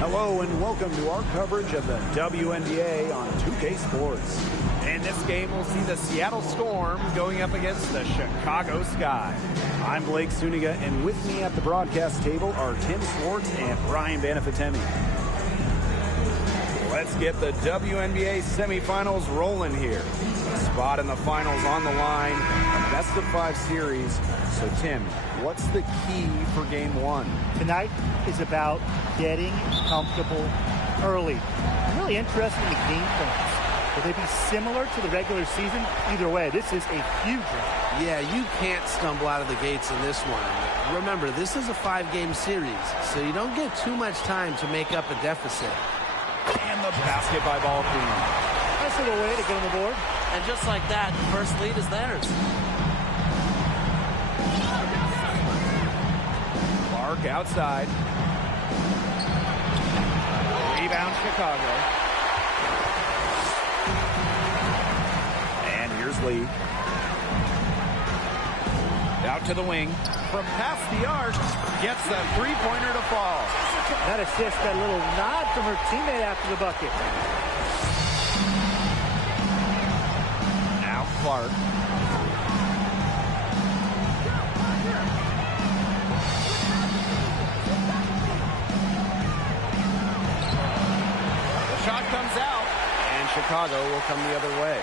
Hello and welcome to our coverage of the WNBA on 2K Sports. And this game will see the Seattle Storm going up against the Chicago Sky. I'm Blake Suniga, and with me at the broadcast table are Tim Swartz and Brian Banafitemi. Let's get the WNBA semifinals rolling here. A spot in the finals on the line, a best-of-5 series. So, Tim, what's the key for Game 1? Tonight is about getting comfortable early. I'm really interested in the game plans. Will they be similar to the regular season? Either way, this is a huge one. Yeah, you can't stumble out of the gates in this one. Remember, this is a 5-game series, so you don't get too much time to make up a deficit. And the basket by Ball Queen. Nice little way to get on the board. And just like that, the first lead is theirs. Clark outside. Rebound Chicago. And here's Lee. Out to the wing. From past the arc, gets the three-pointer to fall. That assist, that little nod from her teammate after the bucket. Now Clark. The shot comes out, and Chicago will come the other way.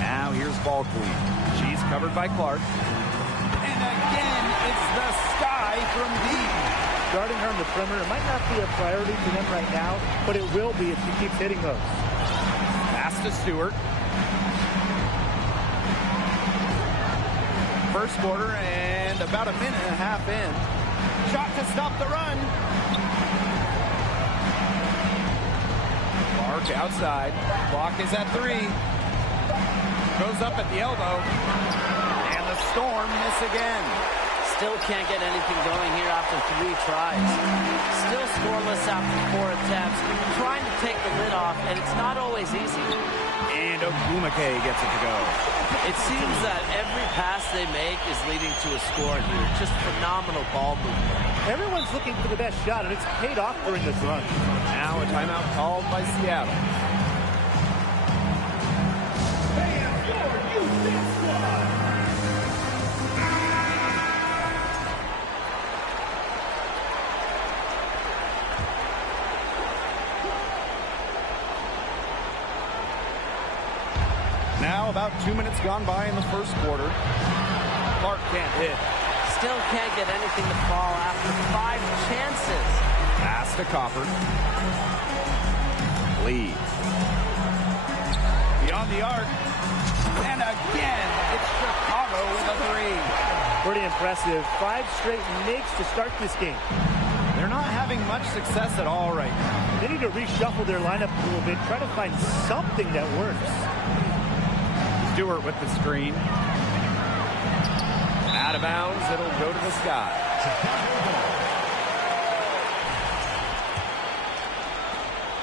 Now here's Ball Queen. She's covered by Clark. And again, it's the Sky from deep. Guarding her in the perimeter might not be a priority for them right now, but it will be if she keeps hitting those. Pass to Stewart. First quarter and about a minute and a half in. Shot to stop the run. Clark outside. Clock is at 3. Goes up at the elbow. And the Storm miss again. Still can't get anything going here after 3 tries. Still scoreless after 4 attempts. Trying to take the lid off, and it's not always easy. And Ogumake gets it to go. It seems that every pass they make is leading to a score here. Just phenomenal ball movement. Everyone's looking for the best shot, and it's paid off during this run. Now a timeout called by Seattle. Now about 2 minutes gone by in the first quarter. Clark can't hit. Still can't get anything to fall after 5 chances. Pass to Copper. Lee. Beyond the arc. And again, it's Chicago with a 3. Pretty impressive. 5 straight makes to start this game. They're not having much success at all right now. They need to reshuffle their lineup a little bit, try to find something that works. Stewart with the screen. Out of bounds, it'll go to the Sky.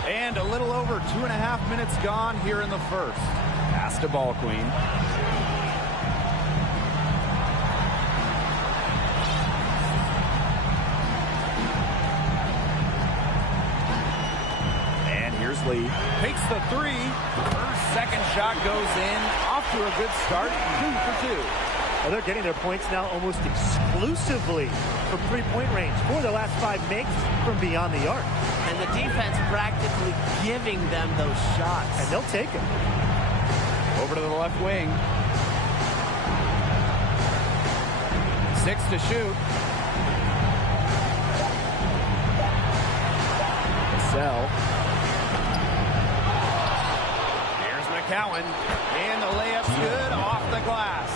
And a little over 2.5 minutes gone here in the first. Pass to Ball Queen. And here's Lee. Takes the 3. Her second shot goes in. Off to a good start. 2 for 2. Well, they're getting their points now almost exclusively from three-point range. 4 of the last 5 makes from beyond the arc. And the defense practically giving them those shots. And they'll take it. Over to the left wing. 6 to shoot. Sell. Here's McCowan. And the layup's good off the glass.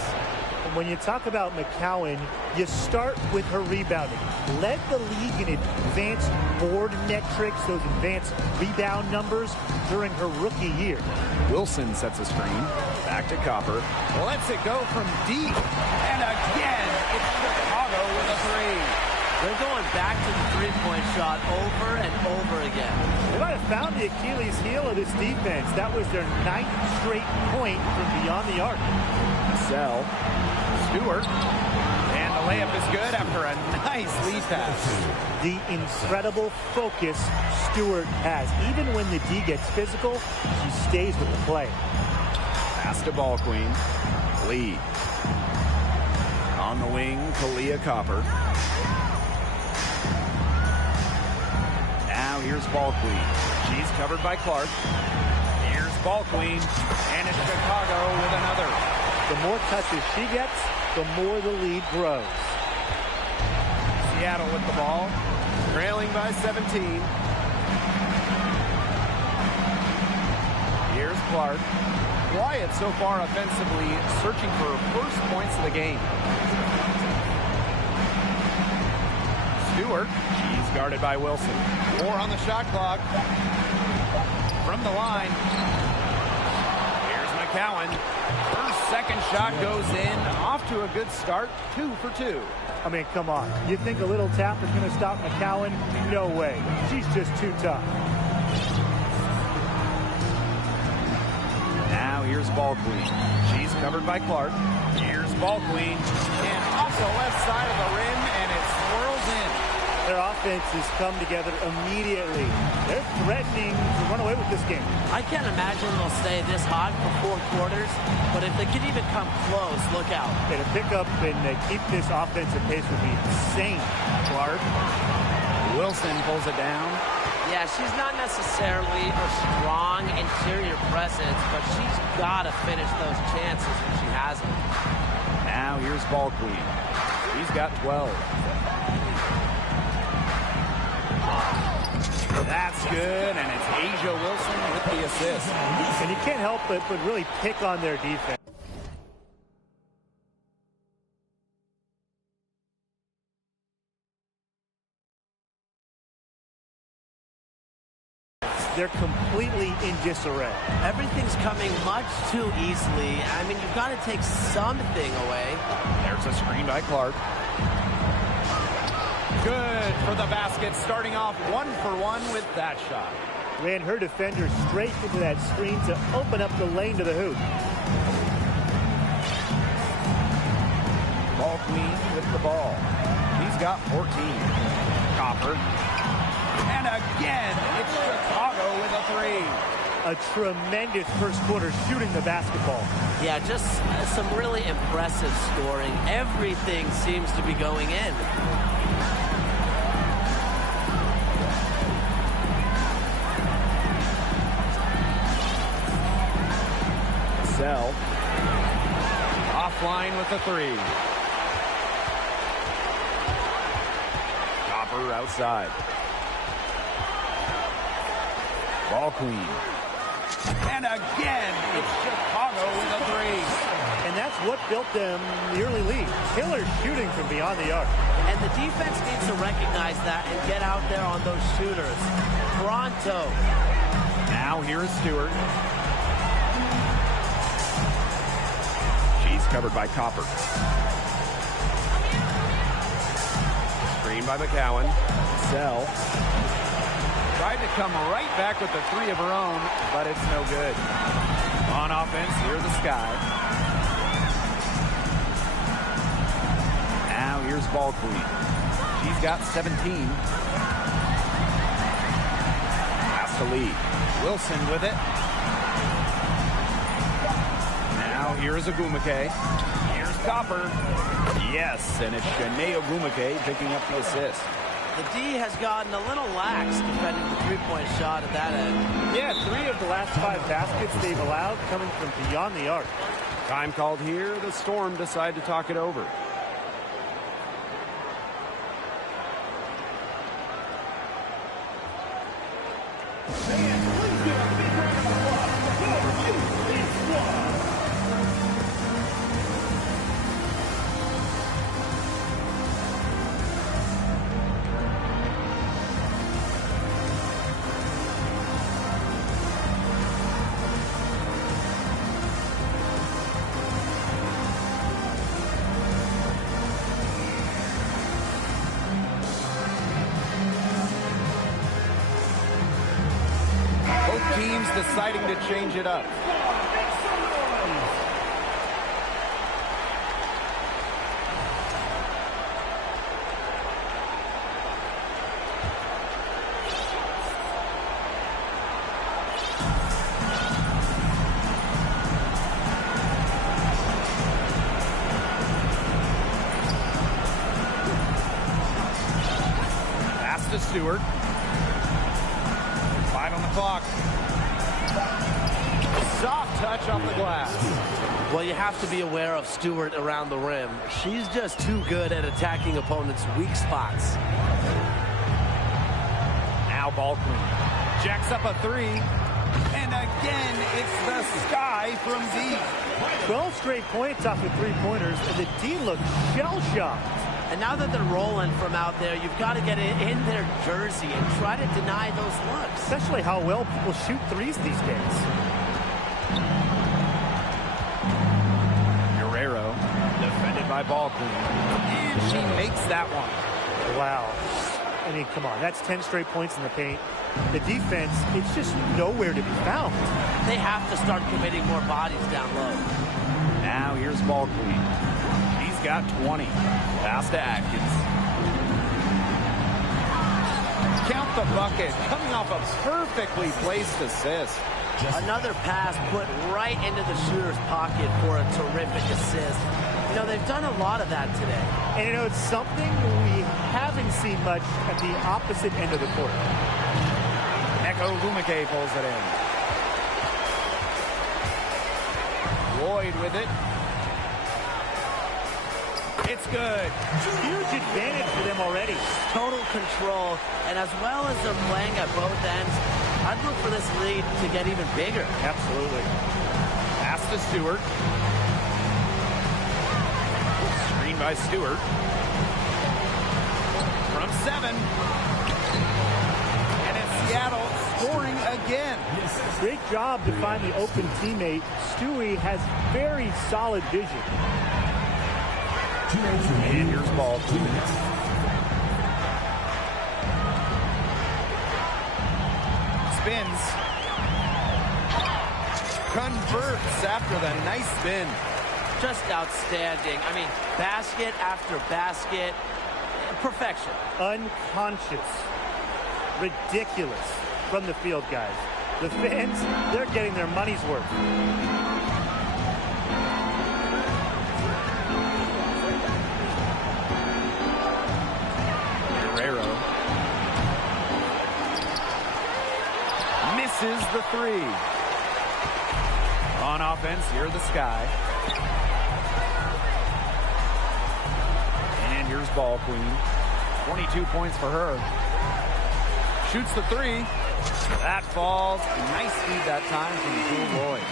When you talk about McCowan, you start with her rebounding. Led the league in advanced board metrics, those advanced rebound numbers during her rookie year. Wilson sets a screen. Back to Copper. Lets it go from deep. And again, it's Chicago with a 3. They're going back to the three-point shot over and over again. They might have found the Achilles heel of this defense. That was their 9th straight point from beyond the arc. Sell. Stewart. And the layup is good after a nice lead pass. The incredible focus Stewart has. Even when the D gets physical, she stays with the play. Pass to Ball Queen. Lee. On the wing, Kalia Copper. Now here's Ball Queen. She's covered by Clark. Here's Ball Queen. And it's Chicago with another. The more touches she gets, the more the lead grows. Seattle with the ball. Trailing by 17. Here's Clark. Quiet so far offensively, searching for first points of the game. Stewart. She's guarded by Wilson. 4 on the shot clock. From the line. Here's McCowan. Her second shot goes in. Off to a good start. 2 for 2. I mean, come on. You think a little tap is going to stop McCowan? No way. She's just too tough. Now here's Ball Queen. She's covered by Clark. Here's Ball Queen. And off the left side of the rim, and it swirls in. Their offense has come together immediately. They're threatening to run away with this game. I can't imagine they'll stay this hot for 4 quarters, but if they could even come close, look out. Okay, to pick up and keep this offensive pace would be insane. Clark. Wilson pulls it down. Yeah, she's not necessarily a strong interior presence, but she's got to finish those chances when she has them. Now here's Ball Queen. He's got 12. That's good, and it's Asia Wilson with the assist. And you can't help but really pick on their defense. They're completely in disarray. Everything's coming much too easily. I mean, you've got to take something away. There's a screen by Clark. Good for the basket, starting off 1 for 1 with that shot. Ran her defender straight into that screen to open up the lane to the hoop. Ball Queen with the ball. He's got 14. Copper. And again, it's Chicago with a 3. A tremendous first quarter shooting the basketball. Yeah, just some really impressive scoring. Everything seems to be going in. Sell. Offline with the 3. Copper outside. Ball Queen. And again, it's Chicago with a 3. And that's what built them the early lead. Killer shooting from beyond the arc. And the defense needs to recognize that and get out there on those shooters. Pronto. Now here's Stewart. She's covered by Copper. Screen by McCowan. Sell. Tried to come right back with the 3 of her own, but it's no good. On offense, here's the Sky. Now here's Ball Queen. She's got 17. Pass to Lee. Wilson with it. Now here's Agumake. Here's Copper. Yes, and it's Shanae Agumake picking up the assist. The D has gotten a little lax defending the three-point shot at that end. Yeah, 3 of the last 5 baskets they've allowed coming from beyond the arc. Time called here. The Storm decide to talk it over. Teams deciding to change it up. Stewart. 5 on the clock. Soft touch off the glass. Well, you have to be aware of Stewart around the rim. She's just too good at attacking opponents' weak spots. Now ball clean. Jacks up a 3. And again, it's the sky from deep. 12 straight points off the three-pointers, and the D looks shell-shocked. And now that they're rolling from out there, you've got to get it in their jersey and try to deny those looks. Especially how well people shoot threes these days. Guerrero, defended by ball clean. And she makes that one. Wow. I mean, come on. That's 10 straight points in the paint. The defense, it's just nowhere to be found. They have to start committing more bodies down low. Now here's ball clean. He's got 20. Pass to Atkins. Count the bucket. Coming off a perfectly placed assist. Another pass put right into the shooter's pocket for a terrific assist. You know, they've done a lot of that today. And you know, it's something we haven't seen much at the opposite end of the court. Neko Lumike pulls it in. Lloyd with it. It's good. Huge advantage for them already. Total control, and as well as they're playing at both ends, I'd look for this lead to get even bigger. Absolutely. Pass to Stewart. Screen by Stewart. From 7. And it's Seattle scoring again. Great job to find the open teammate. Stewie has very solid vision. And here's ball. Spins. Converts after the nice spin. Just outstanding. I mean, basket after basket. Perfection. Unconscious. Ridiculous from the field, guys. The fans, they're getting their money's worth. Guerrero misses the 3. On offense, here the sky. And here's ball queen. 22 points for her. Shoots the 3. That falls. Nice feed that time from Jewel Lloyd.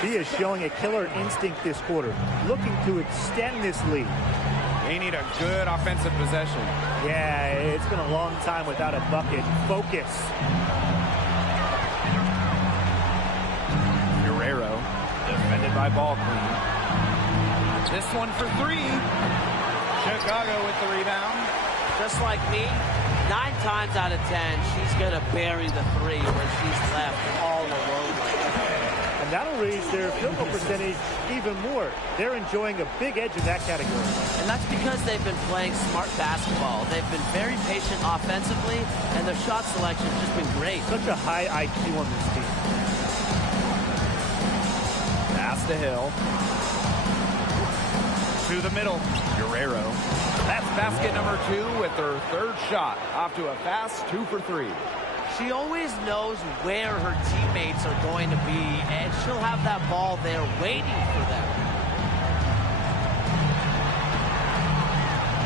She is showing a killer instinct this quarter, looking to extend this lead. They need a good offensive possession. Yeah, it's been a long time without a bucket. Focus. Guerrero, defended by ball queen. This one for 3. Chicago with the rebound. Just like me, 9 times out of 10, she's going to bury the 3 where she's left all alone. And that'll raise their field goal percentage even more. They're enjoying a big edge in that category. And that's because they've been playing smart basketball. They've been very patient offensively, and their shot selection's just been great. Such a high IQ on this team. Pass to Hill. To the middle. Guerrero. That's basket number 2 with her 3rd shot. Off to a fast 2 for 3. She always knows where her teammates are going to be, and she'll have that ball there waiting for them.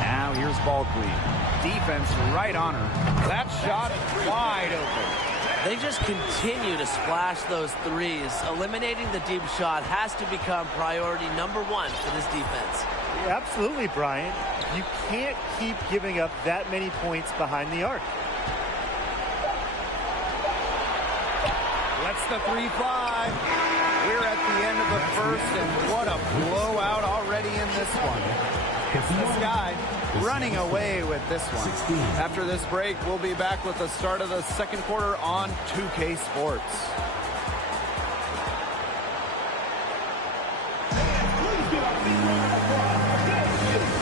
Now here's ball queen. Defense right on her. That shot wide open. They just continue to splash those 3s. Eliminating the deep shot has to become priority number 1 for this defense. Yeah, absolutely, Brian. You can't keep giving up that many points behind the arc. Lets the 3 fly. We're at the end of the first, and what a blowout already in this one. It's the Sky running away with this one. After this break, we'll be back with the start of the second quarter on 2K Sports.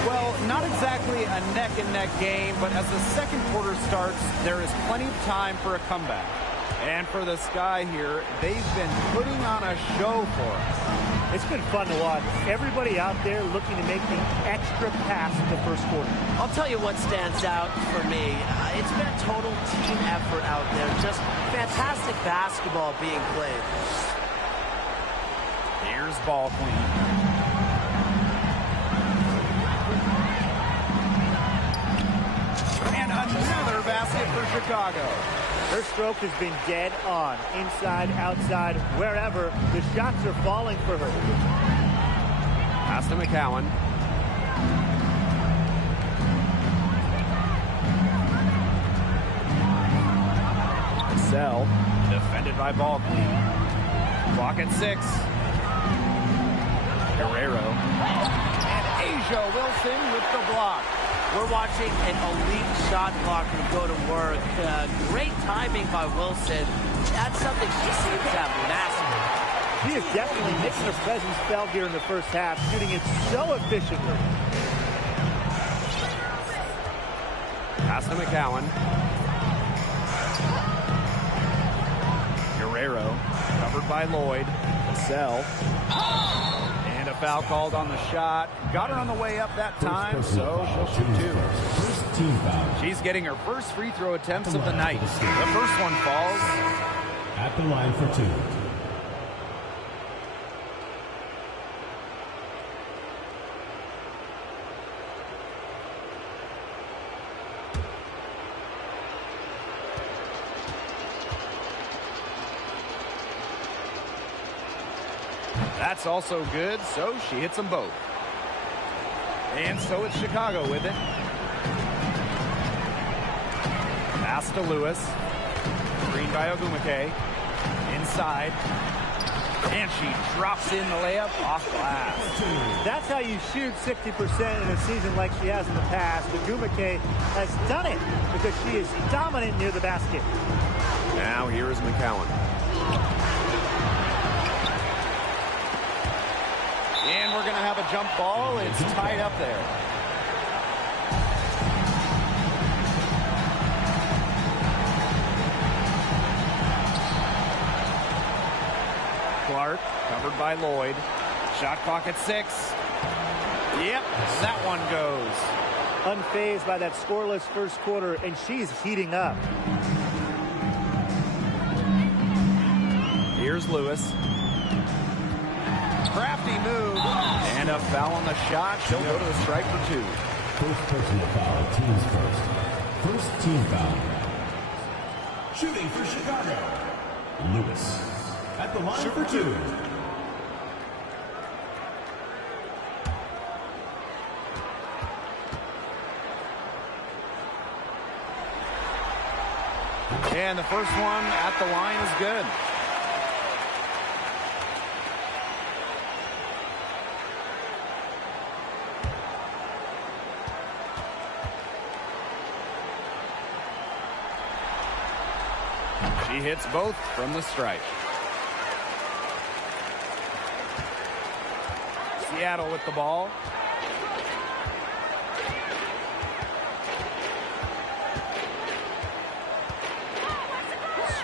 Well, not exactly a neck-and-neck game, but as the second quarter starts, there is plenty of time for a comeback. And for the Sky here, they've been putting on a show for us. It's been fun to watch. Everybody out there looking to make the extra pass in the first quarter. I'll tell you what stands out for me. It's been a total team effort out there. Just fantastic basketball being played. Here's ball queen. And another basket for Chicago. Her stroke has been dead on. Inside, outside, wherever. The shots are falling for her. Pass to McCowan. Sell. Defended by ball queen. Clock at 6. Guerrero. And Asia Wilson with the block. We're watching an elite shot blocker go to work. Great timing by Wilson. That's something she seems to have mastered. She is definitely making her presence felt here in the first half, shooting it so efficiently. Pass to McCowan. Guerrero, covered by Lloyd. Sell. And a foul called on the shot. Got her on the way up that time, so she'll shoot 2. She's getting her first free throw attempts of the night. The first one falls. At the line for 2. That's also good, so she hits them both. And so it's Chicago with it. Pass to Lewis. Screen by Ogumake. Inside. And she drops in the layup off glass. That's how you shoot 60% in a season like she has in the past. Ogumake has done it because she is dominant near the basket. Now here is McCowan. And we're going to have a jump ball. It's tied up there. Clark, covered by Lloyd. Shot clock at 6. Yep, that one goes. Unfazed by that scoreless first quarter, and she's heating up. Here's Lewis. Crafty move. And a foul on the shot. She'll go to the strike for 2. First personal foul, team's first. First team foul. Shooting for Chicago. Lewis. At the line for 2. And the first one at the line is good. She hits both from the stripe. Seattle with the ball.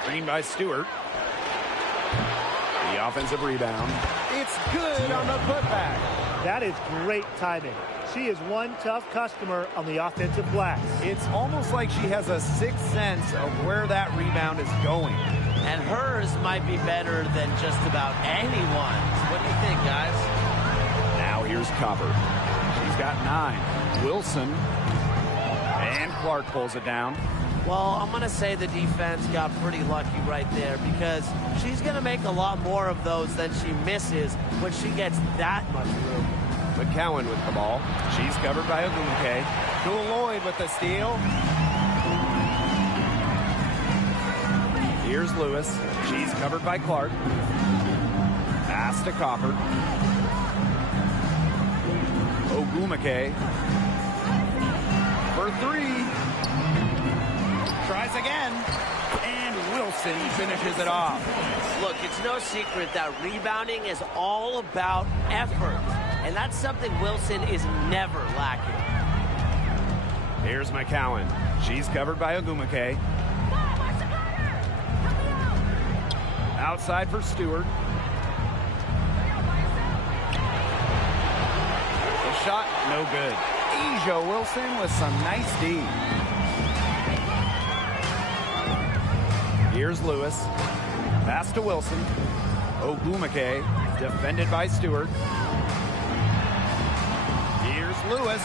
Screen by Stewart. The offensive rebound. It's good on the putback. That is great timing. She is one tough customer on the offensive glass. It's almost like she has a sixth sense of where that rebound is going. And hers might be better than just about anyone's. What do you think, guys? Now here's Copper. She's got 9. Wilson. And Clark pulls it down. Well, I'm going to say the defense got pretty lucky right there because she's going to make a lot more of those than she misses when she gets that much room. McCowan with the ball. She's covered by Ogumake. Cool Lloyd with the steal. Here's Lewis. She's covered by Clark. Pass to Copper. Ogumake. For 3. Tries again. And Wilson finishes it off. Look, it's no secret that rebounding is all about effort. And that's something Wilson is never lacking. Here's McCowan. She's covered by Ogumake. Outside for Stewart. The shot, no good. Asia Wilson with some nice D. Here's Lewis. Pass to Wilson. Ogumake, defended by Stewart. Here's Lewis.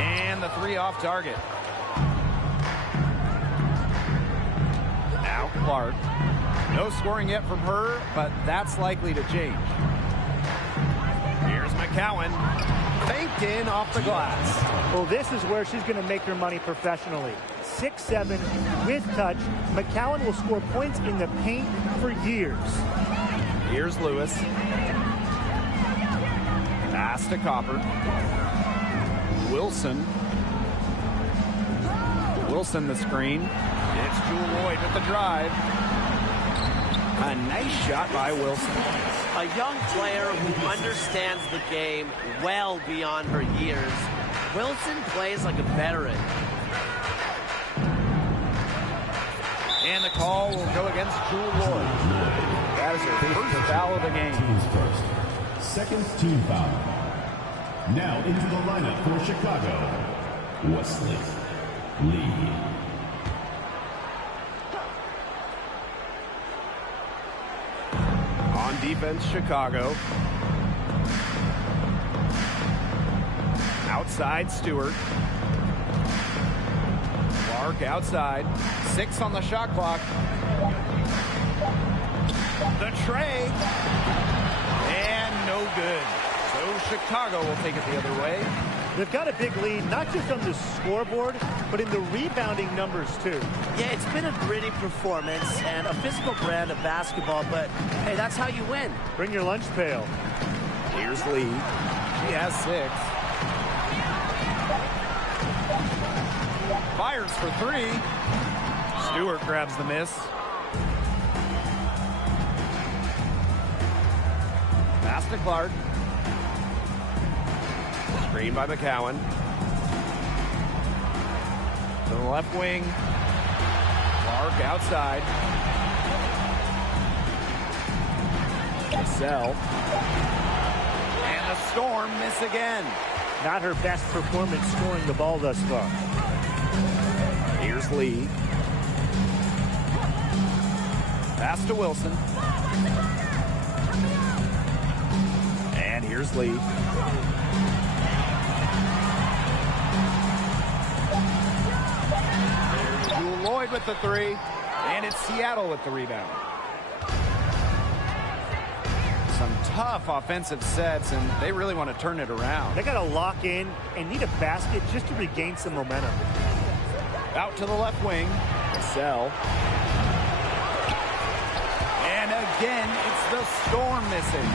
And the three off target. Now Clark. No scoring yet from her, but that's likely to change. Here's McCowan. Banked in off the glass. Well, this is where she's going to make her money professionally. 6'7" with touch. McCowan will score points in the paint for years. Here's Lewis. Pass to Copper. Wilson. Wilson the screen. It's Jewel Lloyd with the drive. A nice shot by Wilson. A young player who understands the game well beyond her years. Wilson plays like a veteran. And the call will go against Jewel Lloyd. That is her first foul of the game. Teams first. Second team foul. Now into the lineup for Chicago, Wesley Lee. On defense, Chicago. Outside, Stewart. Clark outside. 6 on the shot clock. The tray. And no good. So Chicago will take it the other way. They've got a big lead, not just on the scoreboard, but in the rebounding numbers, too. Yeah, it's been a gritty performance and a physical brand of basketball, but, hey, that's how you win. Bring your lunch pail. Here's Lee. She has 6. Fires for 3. Stewart grabs the miss. Pass to Clark. Screen by McCowan. To the left wing. Clark outside. Cassell. And the Storm miss again. Not her best performance scoring the ball thus far. Here's Lee. Pass to Wilson. And here's Lee. Jewel Lloyd with the 3. And it's Seattle with the rebound. Some tough offensive sets, and they really want to turn it around. They got to lock in and need a basket just to regain some momentum. Out to the left wing. Cassell. And again, it's the Storm missing.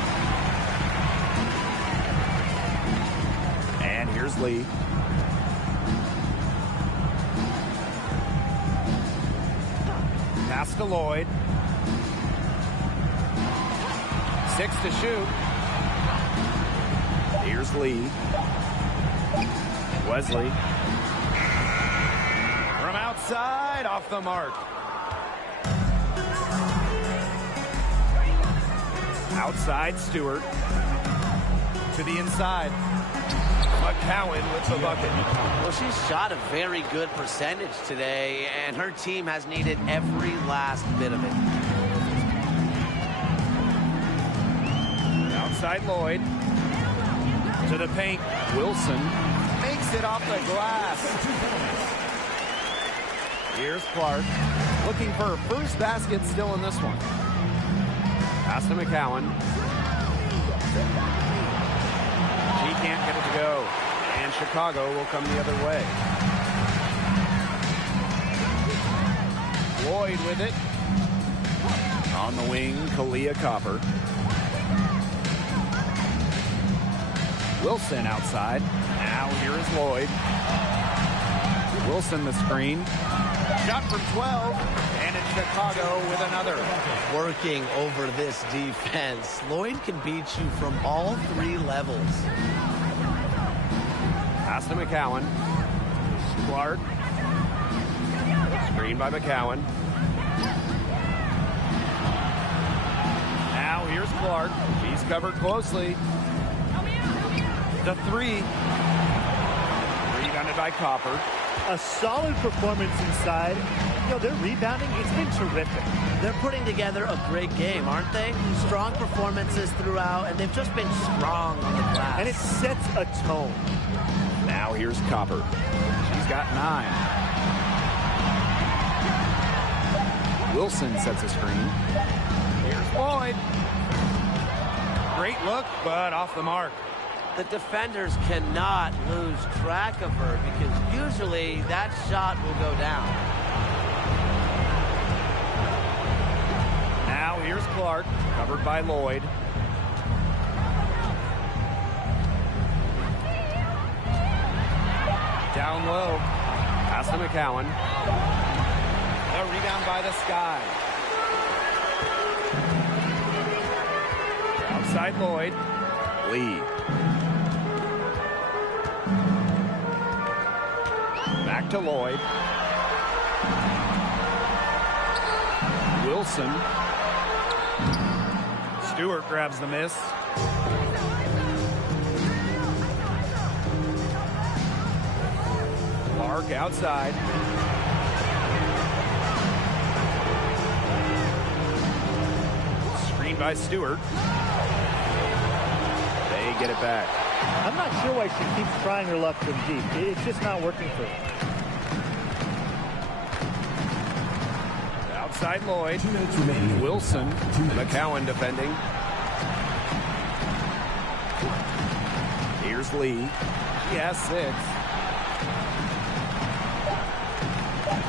And here's Lee. Pass to Lloyd. 6 to shoot. Here's Lee. Wesley. From outside, off the mark. Outside, Stewart. To the inside. McCowan with the bucket. Well, she's shot a very good percentage today, and her team has needed every last bit of it. Outside Lloyd. To the paint. Wilson makes it off the glass. Here's Clark. Looking for her first basket still in this one. Pass to McCowan. She can't get it to go. And Chicago will come the other way. Lloyd with it. On the wing, Kalia Copper. Wilson outside. Now here is Lloyd. Wilson the screen. Shot from 12. And it's Chicago with another. Working over this defense. Lloyd can beat you from all 3 levels. Pass to McCowan. Clark. Screen by McCowan. Here's Clark. She's covered closely. The three. Rebounded by Copper. A solid performance inside. You know, their rebounding, it's been terrific. They're putting together a great game, aren't they? Strong performances throughout, and they've just been strong on the glass. And it sets a tone. Now here's Copper. She's got 9. Wilson sets a screen. Here's Lloyd. Great look, but off the mark. The defenders cannot lose track of her because usually that shot will go down. Now here's Clark, covered by Lloyd. Down low. Pass to McCowan. A rebound by the Sky. Outside Lloyd. Lee. Back to Lloyd. Wilson. Stewart grabs the miss. Clark outside. Screen by Stewart. They get it back. I'm not sure why she keeps trying her luck from deep. It's just not working for her. Outside Lloyd. 2 minutes remaining. Wilson. 2 minutes. McCowan defending. Here's Lee. He has 6.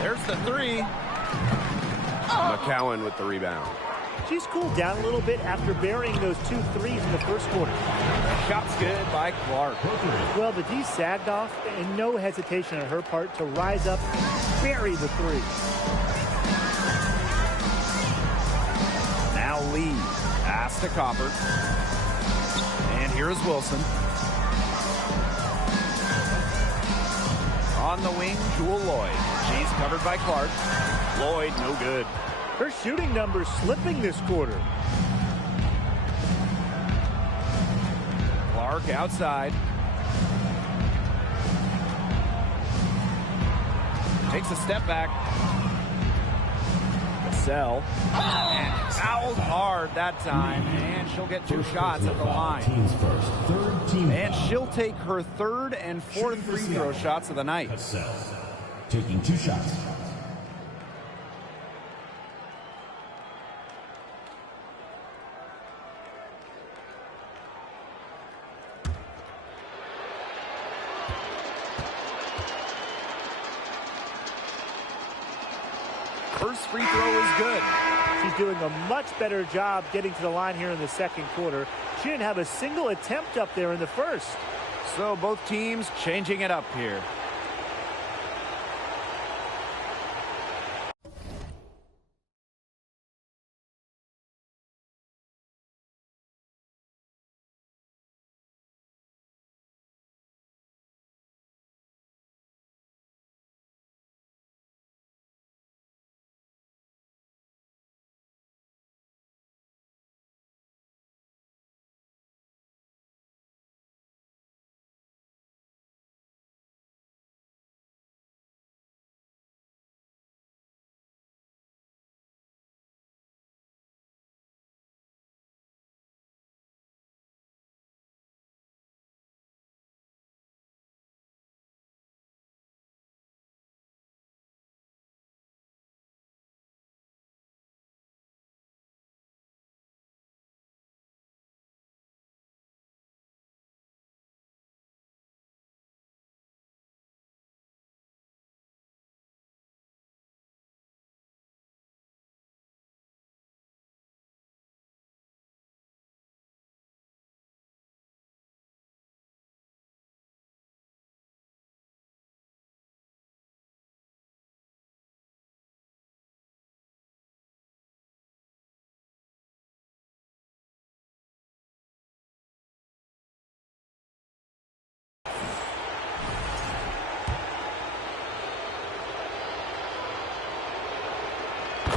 There's the 3. McCowan with the rebound. She's cooled down a little bit after burying those 2 threes in the first quarter. Shot's good by Clark. Well, the D sagged off, and no hesitation on her part to rise up, bury the 3. Now Lee. Pass to Copper. And here's Wilson. On the wing, Jewel Lloyd. She's covered by Clark. Lloyd, no good. Her shooting numbers slipping this quarter. Clark outside. Takes a step back. Cassell. And fouled hard that time. And she'll get 2 shots at the line. Teams first. Third team. And she'll take her 3rd and 4th free throw shots of the night. Cassell taking 2 shots. First free throw is good. She's doing a much better job getting to the line here in the second quarter. She didn't have a single attempt up there in the first. So both teams changing it up here.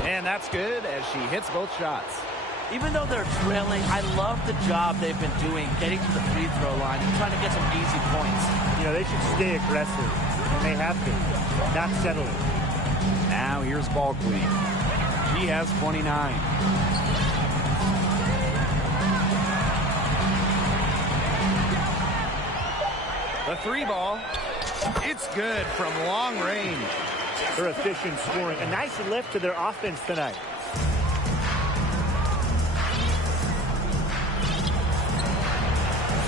And that's good as she hits both shots. Even though they're trailing, I love the job they've been doing getting to the free throw line and trying to get some easy points. You know, they should stay aggressive, and they have to, not settling. Now here's Ball Queen. She has 29. The three ball. It's good from long range. Her efficient scoring. A nice lift to their offense tonight.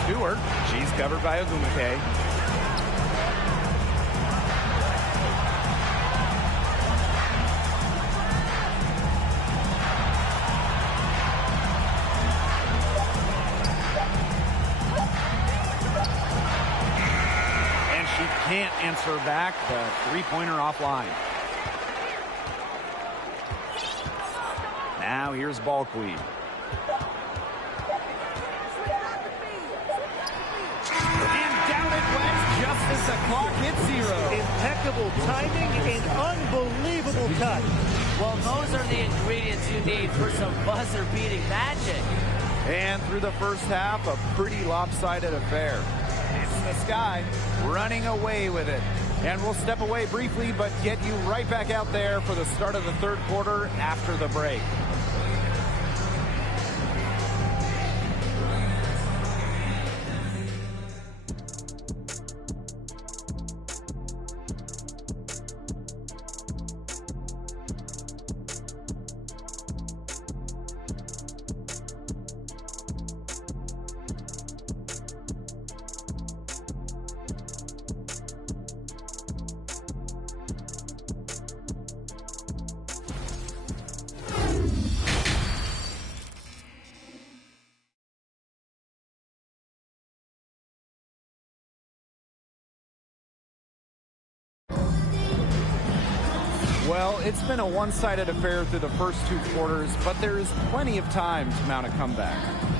Stewart. She's covered by Ogumake. And she can't answer back. The three-pointer offline. Now here's Ball Queen. Just as the clock hits 0. Impeccable timing and unbelievable touch. Well, those are the ingredients you need for some buzzer-beating magic. And through the first half, a pretty lopsided affair. It's the Sky running away with it. And we'll step away briefly, but get you right back out there for the start of the third quarter after the break. Well, it's been a one-sided affair through the first 2 quarters, but there is plenty of time to mount a comeback.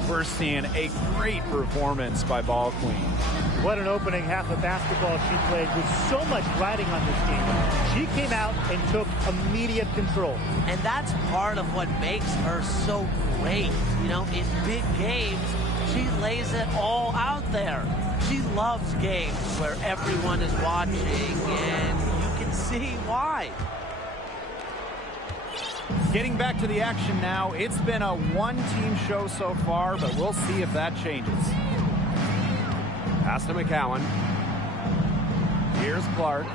We're seeing a great performance by Ball Queen. What an opening half of basketball she played with so much riding on this game. She came out and took immediate control. And that's part of what makes her so great. You know, in big games, she lays it all out there. She loves games where everyone is watching, and you can see why. Getting back to the action now, it's been a one-team show so far, but we'll see if that changes. Pass to McCowan. Here's Clark.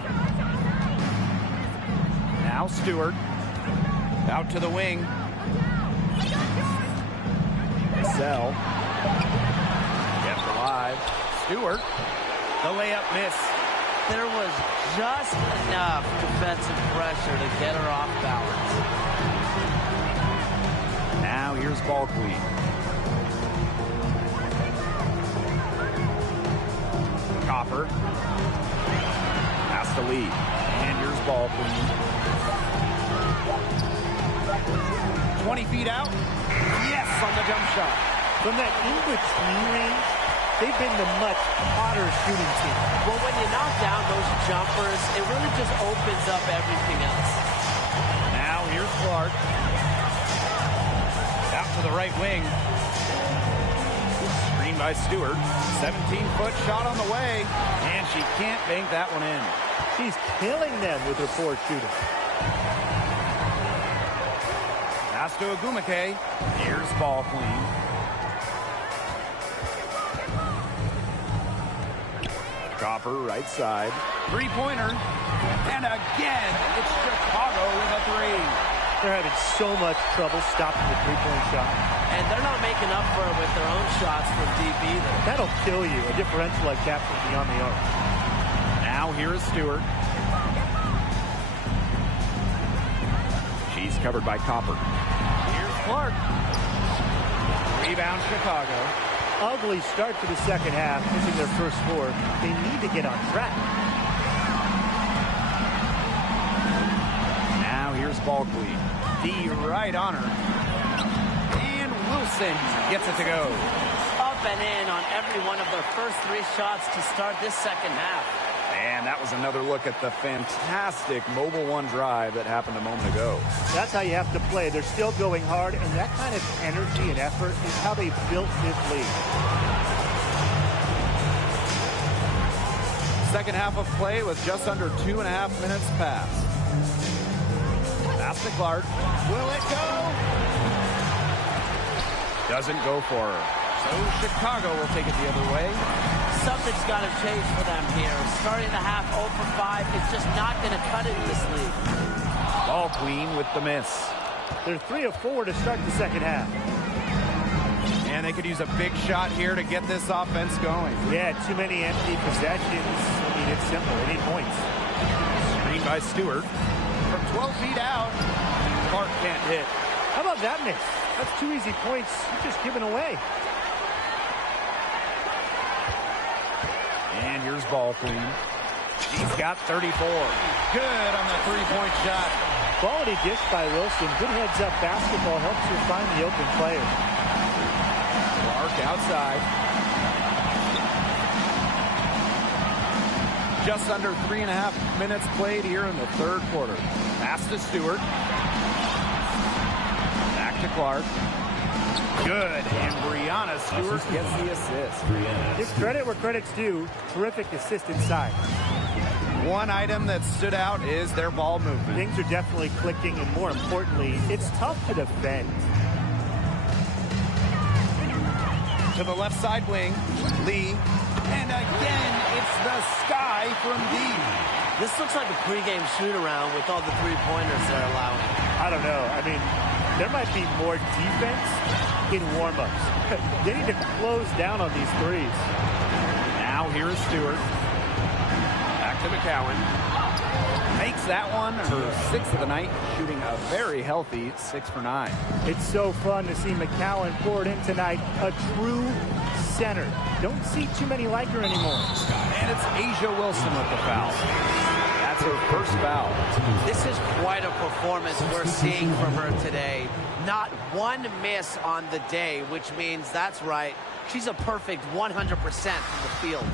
Now Stewart. Out to the wing. Sell. Kept alive. Stewart. The layup miss. There was just enough defensive pressure to get her off balance. Now here's Ball Queen. Copper. Pass to Lee. And here's Ball Queen. 20 feet out. Yes, on the jump shot. From that in-between range, they've been the much hotter shooting team. Well, when you knock down those jumpers, it really just opens up everything else. Now here's Clark. Out to the right wing. Screen by Stewart. 17-foot shot on the way. And she can't bank that one in. She's killing them with her poor shooting. Pass to Ogumake. Here's Ball Queen. Copper, right side. Three-pointer. And again, it's Chicago with a three. They're having so much trouble stopping the three-point shot. And they're not making up for it with their own shots from deep either. That'll kill you, a differential like that from beyond the arc. Now here is Stewart. She's covered by Copper. Here's Clark. Rebound Chicago. Ugly start to the second half, missing their first score. They need to get on track. Now here's Ball Queen. The right on her. And Wilson gets it to go. Up and in on every one of their first 3 shots to start this second half. And that was another look at the fantastic Mobile One drive that happened a moment ago. That's how you have to play. They're still going hard, and that kind of energy and effort is how they built this league. Second half of play with just under 2.5 minutes passed. Pass to Clark. Will it go? Doesn't go for her. So Chicago will take it the other way. Something's got to change for them here. Starting the half 0 for 5, it's just not going to cut it in this league. Ball Queen with the miss. They're 3 of 4 to start the second half. And they could use a big shot here to get this offense going. Yeah, too many empty possessions. I mean, it's simple. They need points. Screen by Stewart. From 12 feet out, Clark can't hit. How about that miss? That's 2 easy points you're just giving away. And here's Ball Queen. He's got 34. Good on the three-point shot. Quality dish by Wilson. Good heads-up basketball helps you find the open player. Clark outside. Just under 3.5 minutes played here in the third quarter. Pass to Stewart. Back to Clark. Good, and Brianna Stewart gets the assist. Give credit where credit's due. Terrific assist inside. One item that stood out is their ball movement. Things are definitely clicking, and more importantly, it's tough to defend. To the left side wing, Lee. And again, it's the sky from deep. This looks like a pregame shoot-around with all the three-pointers they're allowing. I don't know. I mean, there might be more defense in warm-ups. They need to close down on these threes. Now here's Stewart. Back to McCowan. Makes that one her 6th of the night, shooting a very healthy 6 for 9. It's so fun to see McCowan poured in tonight. A true center. Don't see too many like her anymore. And it's Asia Wilson with the foul. That's her first foul. This is quite a performance we're seeing from her today. Not one miss on the day, which means, that's right, she's a perfect 100% from the field.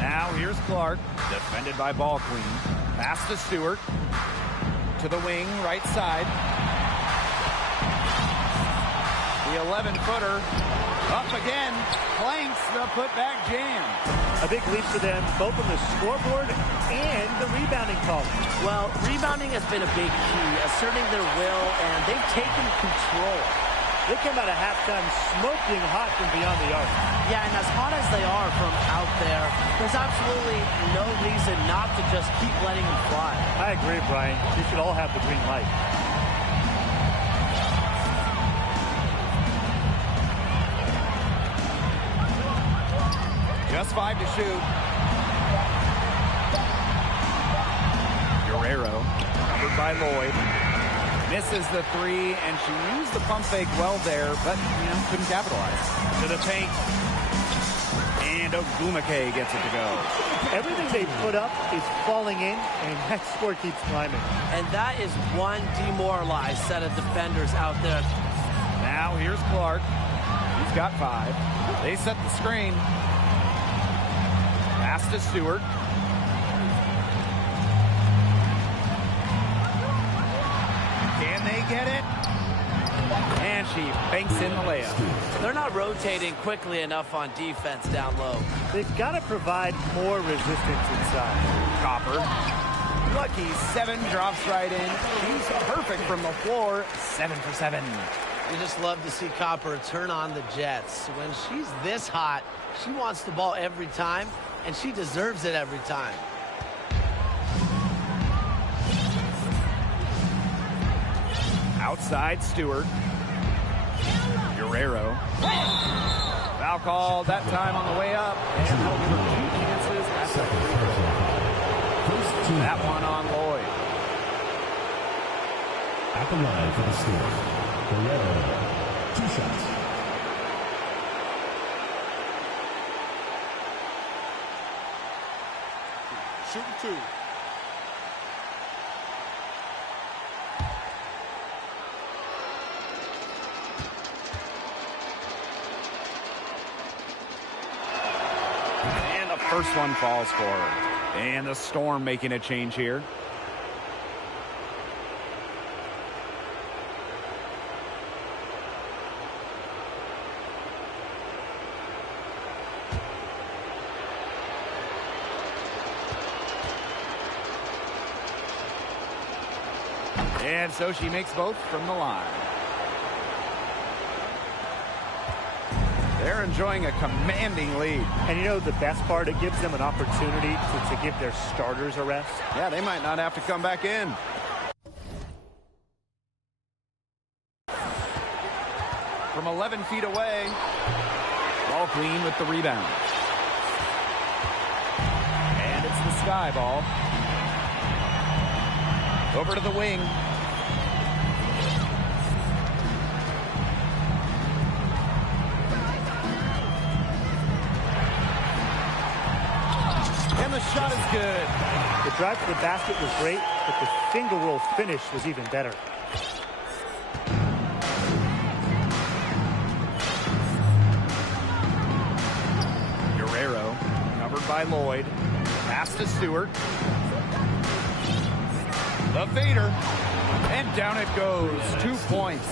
Now here's Clark, defended by Ball Queen. Pass to Stewart. To the wing, right side. The 11-footer. Up again. Clanks the putback jam. A big lead for them, both on the scoreboard and the rebounding column. Well, rebounding has been a big key, asserting their will, and they've taken control. They came out of halftime smoking hot from beyond the arc. Yeah, and as hot as they are from out there, there's absolutely no reason not to just keep letting them fly. I agree, Brian. They should all have the green light. Just 5 to shoot. Guerrero, covered by Lloyd. Misses the 3, and she used the pump fake well there, but, couldn't capitalize. To the paint. And Ogumake gets it to go. Everything they put up is falling in, and that score keeps climbing. And that is one demoralized set of defenders out there. Now here's Clark. He's got 5. They set the screen. Pass to Stewart. Can they get it? And she banks in the layup. They're not rotating quickly enough on defense down low. They've got to provide more resistance inside. Copper. Lucky 7 drops right in. He's perfect from the floor. 7 for 7. You just love to see Copper turn on the Jets. When she's this hot, she wants the ball every time, and she deserves it every time. Outside Stewart. Guerrero. Foul call that time on the way up. And that'll give her 2 chances at the free throw. That one on Lloyd. At the line for the steal. Guerrero, 2 shots. Shooting 2. And the first one falls for her. And the Storm making a change here. And so she makes both from the line. They're enjoying a commanding lead. And you know the best part, it gives them an opportunity to give their starters a rest. Yeah, they might not have to come back in. From 11 feet away, Ball Queen with the rebound. And it's the Sky Ball. Over to the wing. And the shot is good. The drive to the basket was great, but the finger roll finish was even better. Guerrero, covered by Lloyd. Pass to Stewart. The fader. And down it goes. 2 points.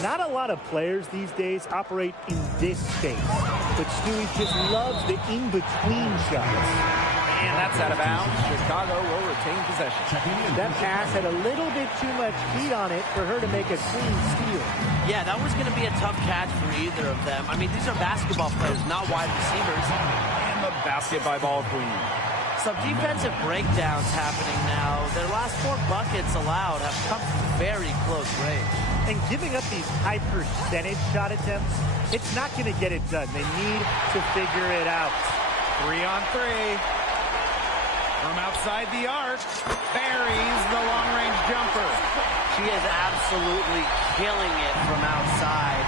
Not a lot of players these days operate in this space, but Stewie just loves the in-between shots. And that's out of bounds. Chicago will retain possession. That pass had a little bit too much heat on it for her to make a clean steal. Yeah, that was going to be a tough catch for either of them. I mean, these are basketball players, not wide receivers. And the basket by Ball Queen. Some defensive breakdowns happening now. Their last 4 buckets allowed have come from very close range. And giving up these high percentage shot attempts, it's not going to get it done. They need to figure it out. 3 on 3. From outside the arc, buries the long-range jumper. She is absolutely killing it from outside.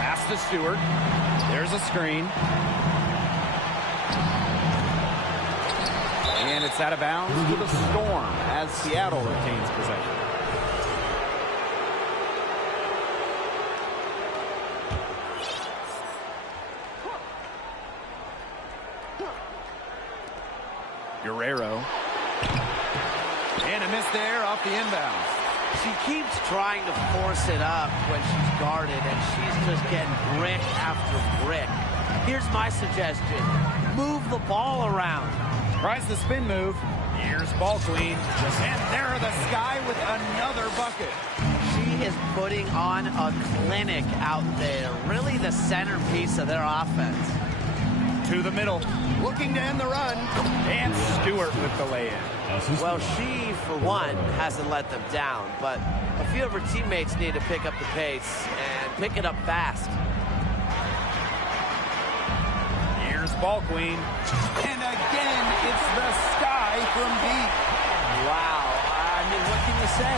Pass to Stewart. There's a screen. And it's out of bounds to the Storm as Seattle retains possession. Guerrero. And a miss there off the inbound. She keeps trying to force it up when she's guarded, and she's just getting brick after brick. Here's my suggestion. Move the ball around. Tries the spin move. Here's Ball Queen. And there are the Sky with another bucket. She is putting on a clinic out there. Really the centerpiece of their offense. To the middle. Looking to end the run. And Stewart with the lay-in. Well, she, for one, hasn't let them down. But a few of her teammates need to pick up the pace and pick it up fast. Here's Ball Queen. And again, it's the Sky from deep. Wow. I mean, what can you say?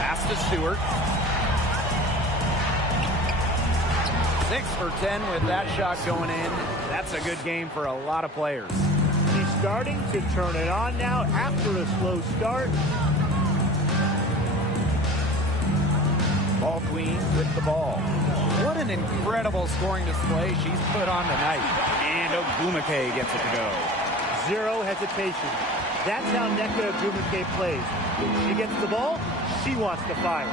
Pass to Stewart. 6 for 10 with that shot going in. That's a good game for a lot of players. She's starting to turn it on now after a slow start. Ball Queen with the ball. What an incredible scoring display she's put on tonight. And Ogumake gets it to go. Zero hesitation. That's how Nneka Ogumake plays. When she gets the ball, she wants to fire.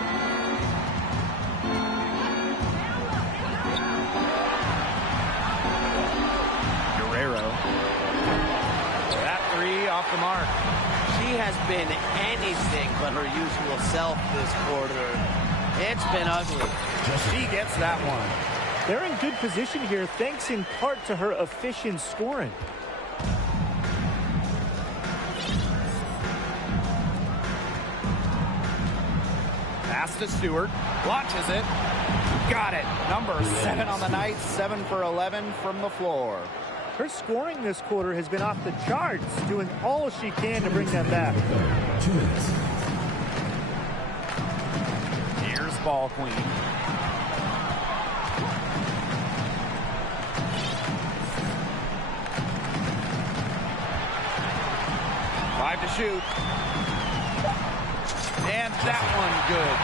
Guerrero. That 3 off the mark. She has been anything but her usual self this quarter. It's been ugly. She gets that one. They're in good position here, thanks in part to her efficient scoring. Pass to Stewart. Launches it. Got it. Number 7 on the night. 7 for 11 from the floor. Her scoring this quarter has been off the charts, doing all she can to bring them back. 2 minutes. Here's Ball Queen. Five to shoot. And that one good.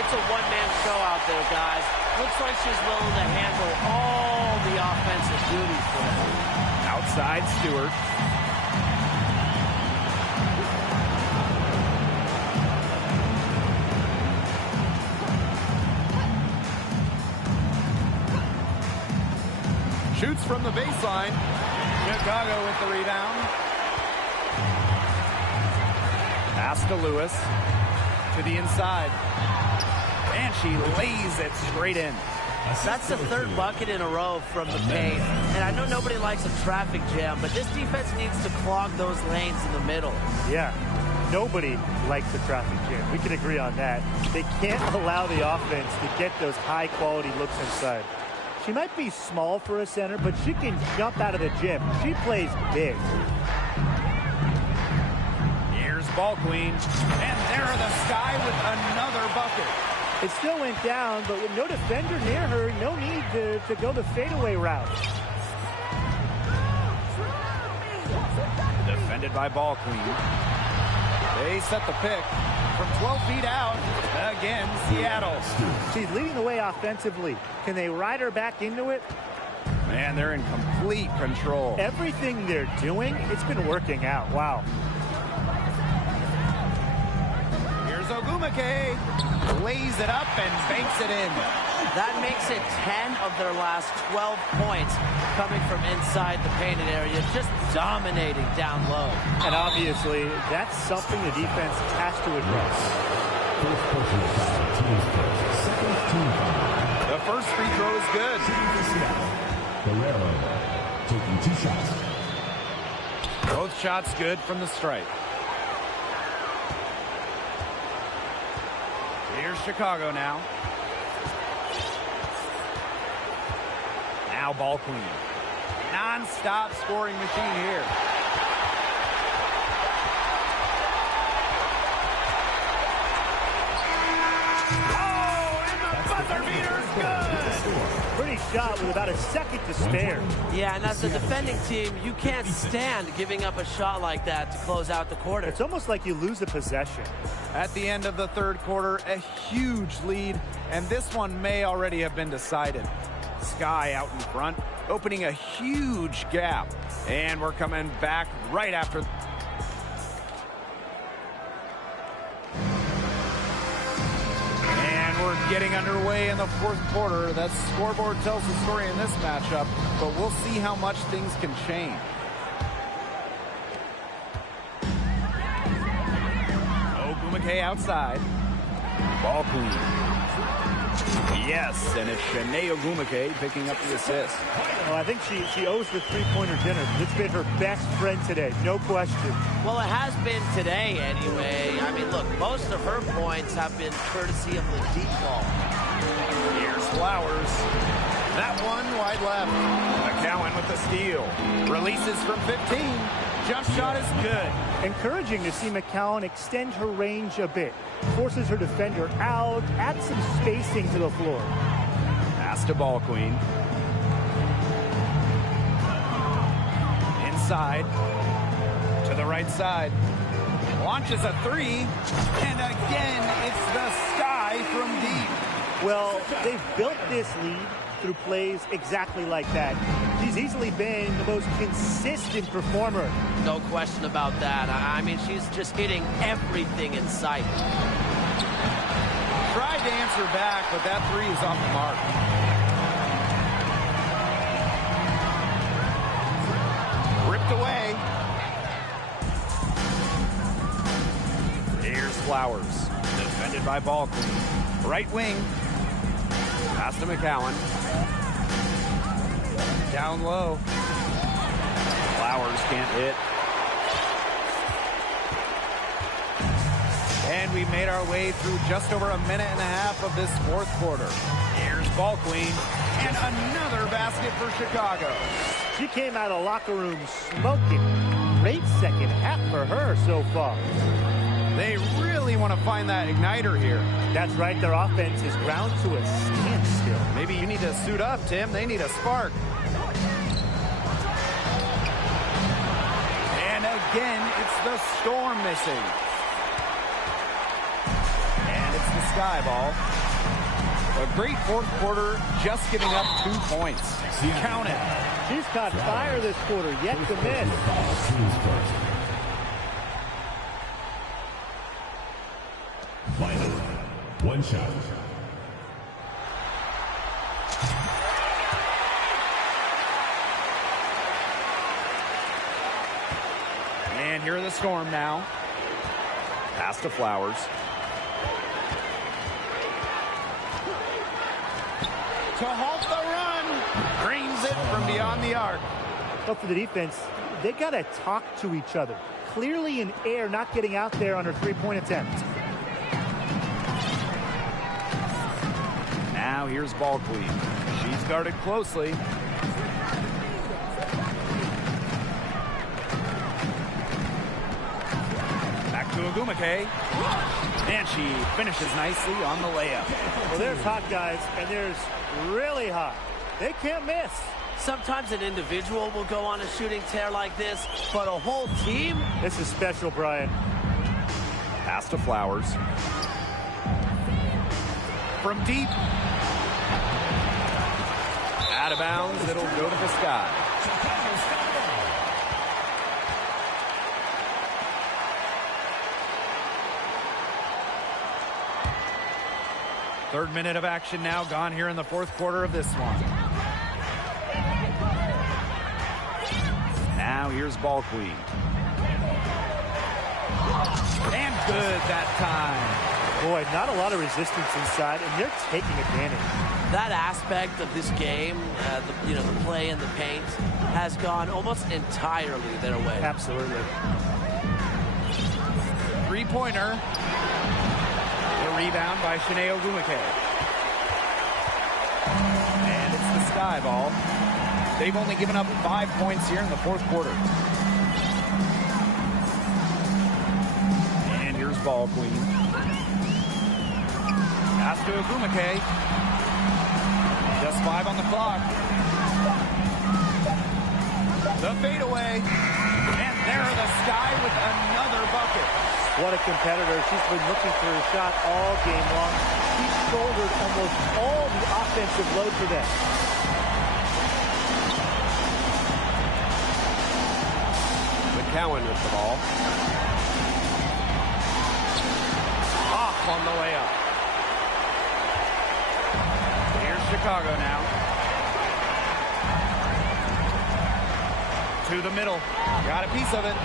It's a one-man show out there, guys. Looks like she's willing to handle all the offensive duties for them. Outside Stewart. Shoots from the baseline. Chicago with the rebound. Pass to Lewis. To the inside. And she lays it straight in. That's the third bucket in a row from the paint. And I know nobody likes a traffic jam, but this defense needs to clog those lanes in the middle. Yeah, nobody likes a traffic jam. We can agree on that. They can't allow the offense to get those high-quality looks inside. She might be small for a center, but she can jump out of the gym. She plays big. Here's Ball Queen. And there are the Sky with another bucket. It still went down, but with no defender near her, no need to go the fadeaway route. Defended by Ball Queen. They set the pick from 12 feet out. Again, Seattle. She's leading the way offensively. Can they ride her back into it? Man, they're in complete control. Everything they're doing, it's been working out. Wow. Here's Ogumake. Lays it up and banks it in. That makes it 10 of their last 12 points coming from inside the painted area, just dominating down low. And obviously, that's something the defense has to address. First personal foul, teams first. Second team foul. The first free throw is good. Guerrero taking 2 shots. Both shots good from the stripe. Here's Chicago now. Now Ball Queen. Non-stop scoring machine here. Oh, and the buzzer beater's good. Pretty shot with about a second to spare. Yeah, and as a defending team, you can't stand giving up a shot like that to close out the quarter. It's almost like you lose the possession. At the end of the third quarter, a huge lead, and this one may already have been decided. Sky out in front, opening a huge gap. And we're coming back right after. And we're getting underway in the fourth quarter. That scoreboard tells the story in this matchup, but we'll see how much things can change. Ogumake outside. Ball Queen. Yes, and it's Shanae Ogumake picking up the assist. Oh, I think she owes the three-pointer dinner. It's been her best friend today, no question. Well, it has been today anyway. I mean, look, most of her points have been courtesy of the deep ball. Here's Flowers. That one wide left. McCowan with the steal. Releases from 15. Jump shot is good. Encouraging to see McCowan extend her range a bit. Forces her defender out, adds some spacing to the floor. Pass to Ball Queen. Inside. To the right side. Launches a three. And again, it's the Sky from deep. Well, they've built this lead through plays exactly like that. She's easily been the most consistent performer. No question about that. I mean, she's just hitting everything in sight. Tried to answer back, but that three is off the mark. Ripped away. Here's Flowers. Defended by Ball Queen. Right wing. Pass to McCowan. Down low. Flowers can't hit. And we made our way through just over a minute and a half of this fourth quarter. Here's Ball Queen. And another basket for Chicago. She came out of the locker room smoking. Great second half for her so far. They really want to find that igniter here. That's right, their offense is ground to a standstill. Maybe you need to suit up, Tim. They need a spark. And again, it's the Storm missing. sky ball. A great fourth quarter, just giving up 2 points. Count it. She's caught fire this quarter, yet to miss. Teams first. Final. One shot. And here are the Storm now. Pass to Flowers. To halt the run. Drains it from beyond the arc. But for the defense, they got to talk to each other. Clearly in air, not getting out there on her three-point attempt. Now here's Ball Queen. She's guarded closely. Back to Ogumake. And she finishes nicely on the layup. Well, there's hot guys, and there's really hot. They can't miss. Sometimes an individual will go on a shooting tear like this, but a whole team? This is special, Brian. Pass to Flowers. From deep. Out of bounds, it'll go to the sky. Third minute of action now gone here in the fourth quarter of this one. Now here's Ball Queen. And good that time. Boy, not a lot of resistance inside, and they're taking advantage. That aspect of this game, the play in the paint, has gone almost entirely their way. Absolutely. Three-pointer. The rebound by Shanae Ogumake. And it's the sky ball. They've only given up 5 points here in the fourth quarter. And here's Ball Queen. Pass to Ogumake. Just 5 on the clock. The fadeaway. And there the sky with another bucket. What a competitor. She's been looking for a shot all game long. She's shouldered almost all the offensive load for them. McCowan with the ball. Off on the layup. Here's Chicago now. To the middle. Got a piece of it.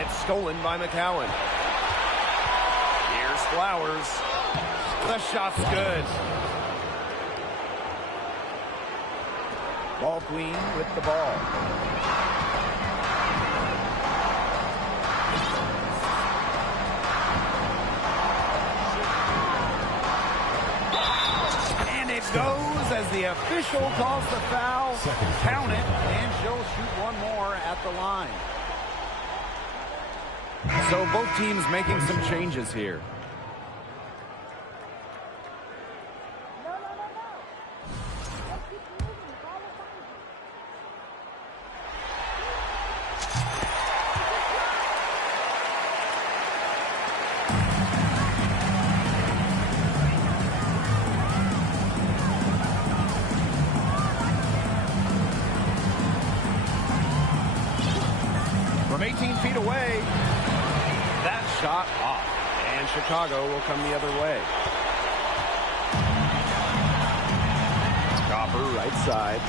It's stolen by McCowan. Here's Flowers. The shot's good. Ball Queen with the ball. And it goes as the official calls the foul. Count it, and she'll shoot one more at the line. So both teams making some changes here. From 18 feet away, that shot off, and Chicago will come the other way. Copper right side.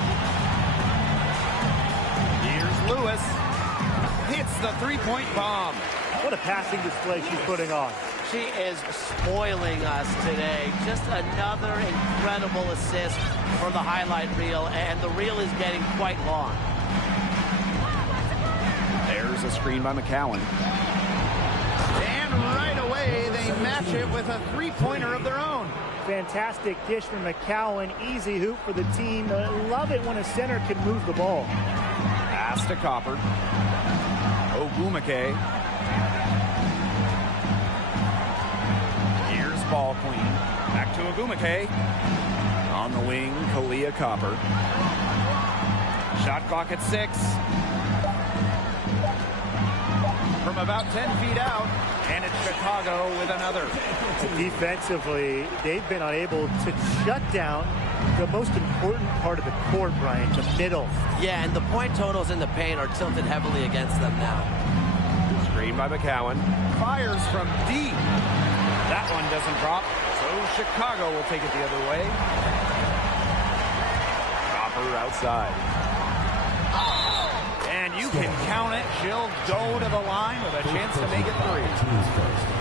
Here's Lewis. Hits the three-point bomb. What a passing display she's putting on. She is spoiling us today. Just another incredible assist for the highlight reel, and the reel is getting quite long. There's a screen by McCowan. And right away, they match it with a three-pointer of their own. Fantastic dish from McCowan. Easy hoop for the team. Love it when a center can move the ball. Pass to Copper. Ogumake. Here's Ball Queen. Back to Ogumake. On the wing, Kalia Copper. Shot clock at 6. From about 10 feet out, And it's Chicago with another. Defensively, they've been unable to shut down the most important part of the court, Brian, the middle. Yeah, and the point totals in the paint are tilted heavily against them now. Screen by McCowan. Fires from deep. That one doesn't drop, so Chicago will take it the other way. Copper outside. And you can count it. She'll go to the line with a chance to make it three.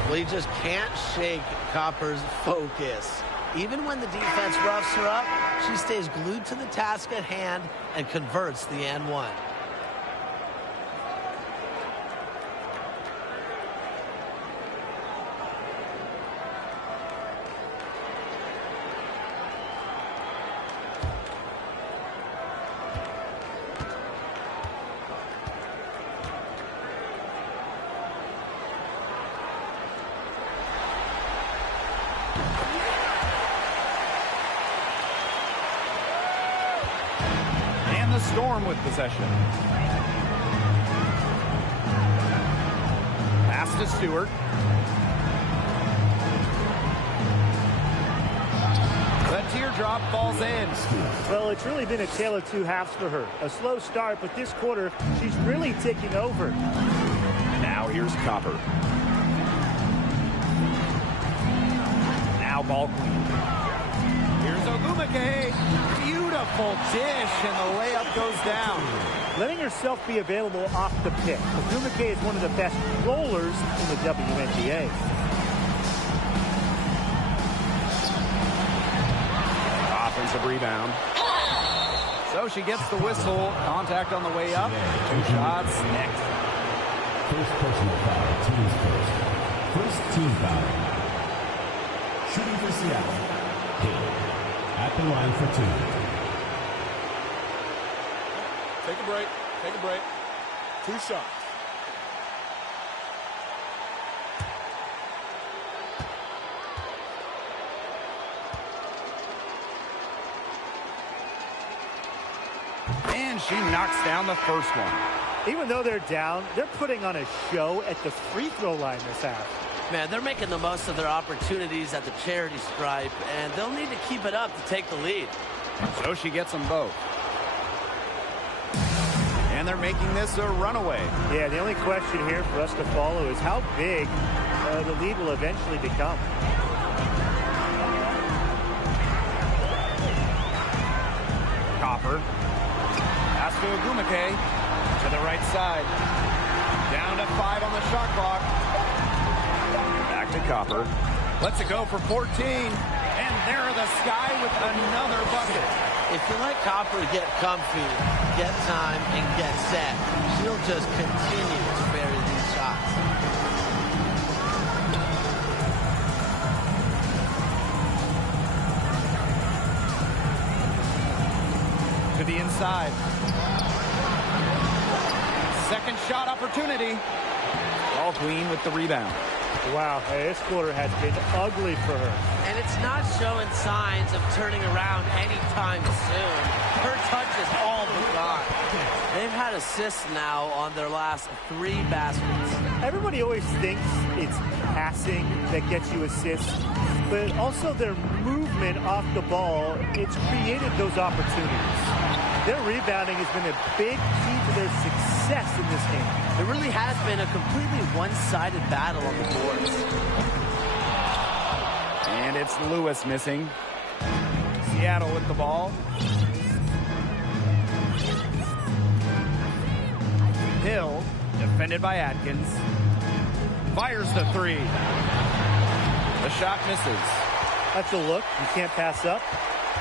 Well, you just can't shake Copper's focus. Even when the defense roughs her up, she stays glued to the task at hand and converts the and one. And the Storm with possession. Pass to Stewart. The teardrop falls in. Well, it's really been a tale of two halves for her. A slow start, but this quarter, she's really taking over. Now here's Copper. Now ball queen. Here's Ogumake. Beautiful dish, and the layup goes down. Letting herself be available off the pick. Ogumake is one of the best rollers in the WNBA. Offensive rebound. So she gets the whistle. Contact on the way up. 2 shots next. First personal foul, team's first. First team foul. Shooting for Seattle. Hill. At the line for 2. Take a break. Take a break. 2 shots. And she knocks down the first one. Even though they're down, they're putting on a show at the free throw line this half. Man, they're making the most of their opportunities at the charity stripe, and they'll need to keep it up to take the lead. So she gets them both. And they're making this a runaway. Yeah, the only question here for us to follow is how big the lead will eventually become. Copper. Pass to Ogumake. To the right side. Down to 5 on the shot clock. Back to Copper. Lets it go for 14. And there the Sky with another bucket. If you let Copper get comfy, get time, and get set, she'll just continue to bury these shots. To the inside. Second shot opportunity. Ball queen with the rebound. Wow, this quarter has been ugly for her. And it's not showing signs of turning around anytime soon. Her touch is all but gone. They've had assists now on their last 3 baskets. Everybody always thinks it's passing that gets you assists, but also their movement off the ball, it's created those opportunities. Their rebounding has been a big key to their success in this game. It really has been a completely one-sided battle on the boards. And it's Lewis missing. Seattle with the ball. Hill, defended by Atkins. Fires the 3. The shot misses. That's a look you can't pass up.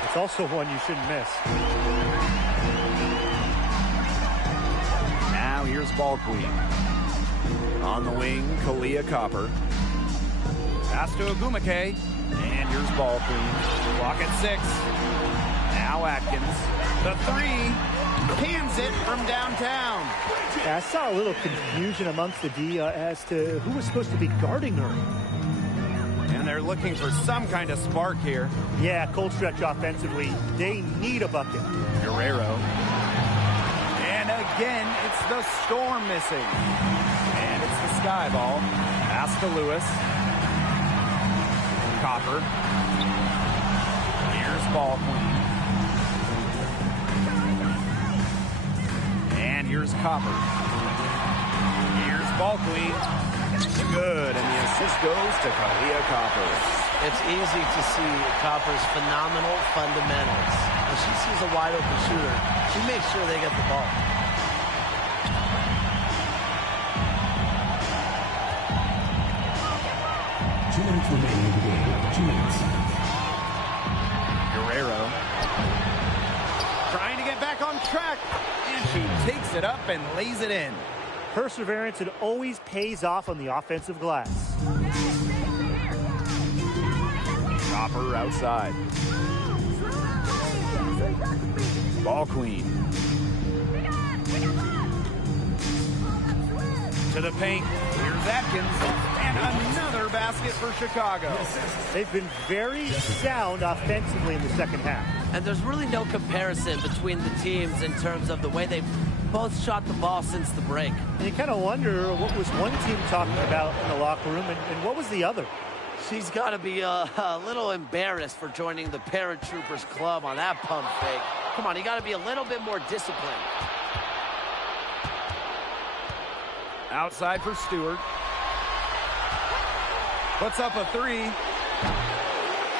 It's also one you shouldn't miss. Now here's ball queen. On the wing, Kalia Copper. Pass to Ogumake. And here's ball queen. Clock at 6. Now Atkins. The 3. Cans it from downtown. Yeah, I saw a little confusion amongst the D as to who was supposed to be guarding her. And they're looking for some kind of spark here. Yeah, cold stretch offensively. They need a bucket. Guerrero. And again, it's the Storm missing. And it's the Sky ball. Pass to Lewis. Copper. Here's ball queen. And here's Copper. Here's ball queen. Good, and the assist goes to Kalia Copper. It's easy to see Copper's phenomenal fundamentals. When she sees a wide open shooter, she makes sure they get the ball. 2 minutes remaining in the game. 2 minutes. Guerrero trying to get back on track, and she takes it up and lays it in. Perseverance, it always pays off on the offensive glass. Copper outside. Ball queen. To the paint. Here's Atkins. And another basket for Chicago. They've been very sound offensively in the second half. And there's really no comparison between the teams in terms of the way they've both shot the ball since the break. And you kind of wonder what was one team talking about in the locker room and what was the other. She's got to be a little embarrassed for joining the Paratroopers Club on that pump fake. Come on, you got to be a little bit more disciplined. Outside for Stewart. Puts up a three.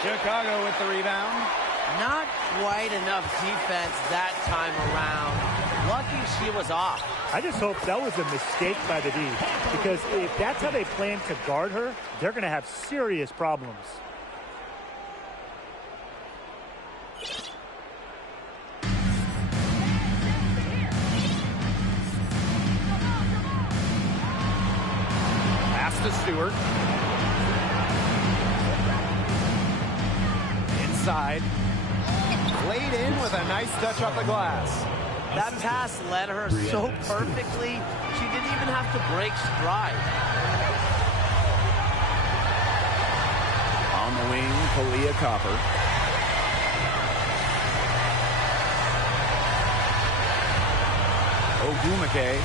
Chicago with the rebound. Not quite enough defense that time around. Lucky she was off. I just hope that was a mistake by the D, because if that's how they plan to guard her, they're going to have serious problems. Pass to Stewart. Inside. Laid in with a nice touch off the glass. That pass led her so perfectly, she didn't even have to break stride. On the wing, Kalia Copper. Ogumake.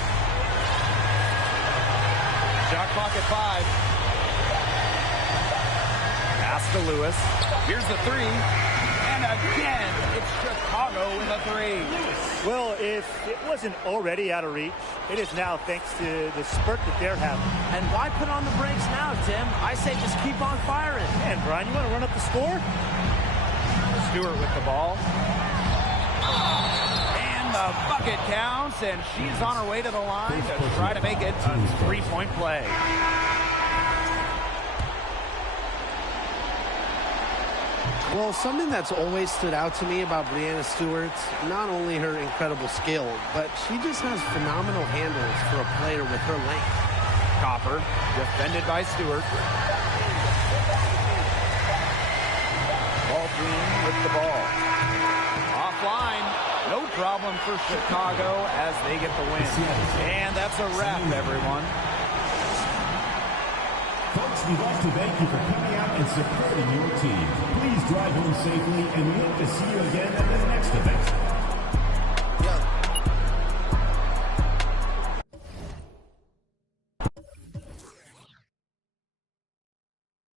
Shot clock at 5. Pass to Lewis. Here's the three. And again, it's Chicago with a three. Well, if it wasn't already out of reach, it is now thanks to the spurt that they're having. And why put on the brakes now, Tim? I say just keep on firing. And Brian, you want to run up the score? Stewart with the ball. And the bucket counts, and she's on her way to the line to try to make it a three-point play. Well, something that's always stood out to me about Breanna Stewart, not only her incredible skill, but she just has phenomenal handles for a player with her length. Copper, defended by Stewart. Ball queen with the ball. Offline, no problem for Chicago as they get the win. And that's a wrap, everyone. Folks, we'd like to thank you for coming out and supporting your team. Please drive home safely, and we hope to see you again at the next event.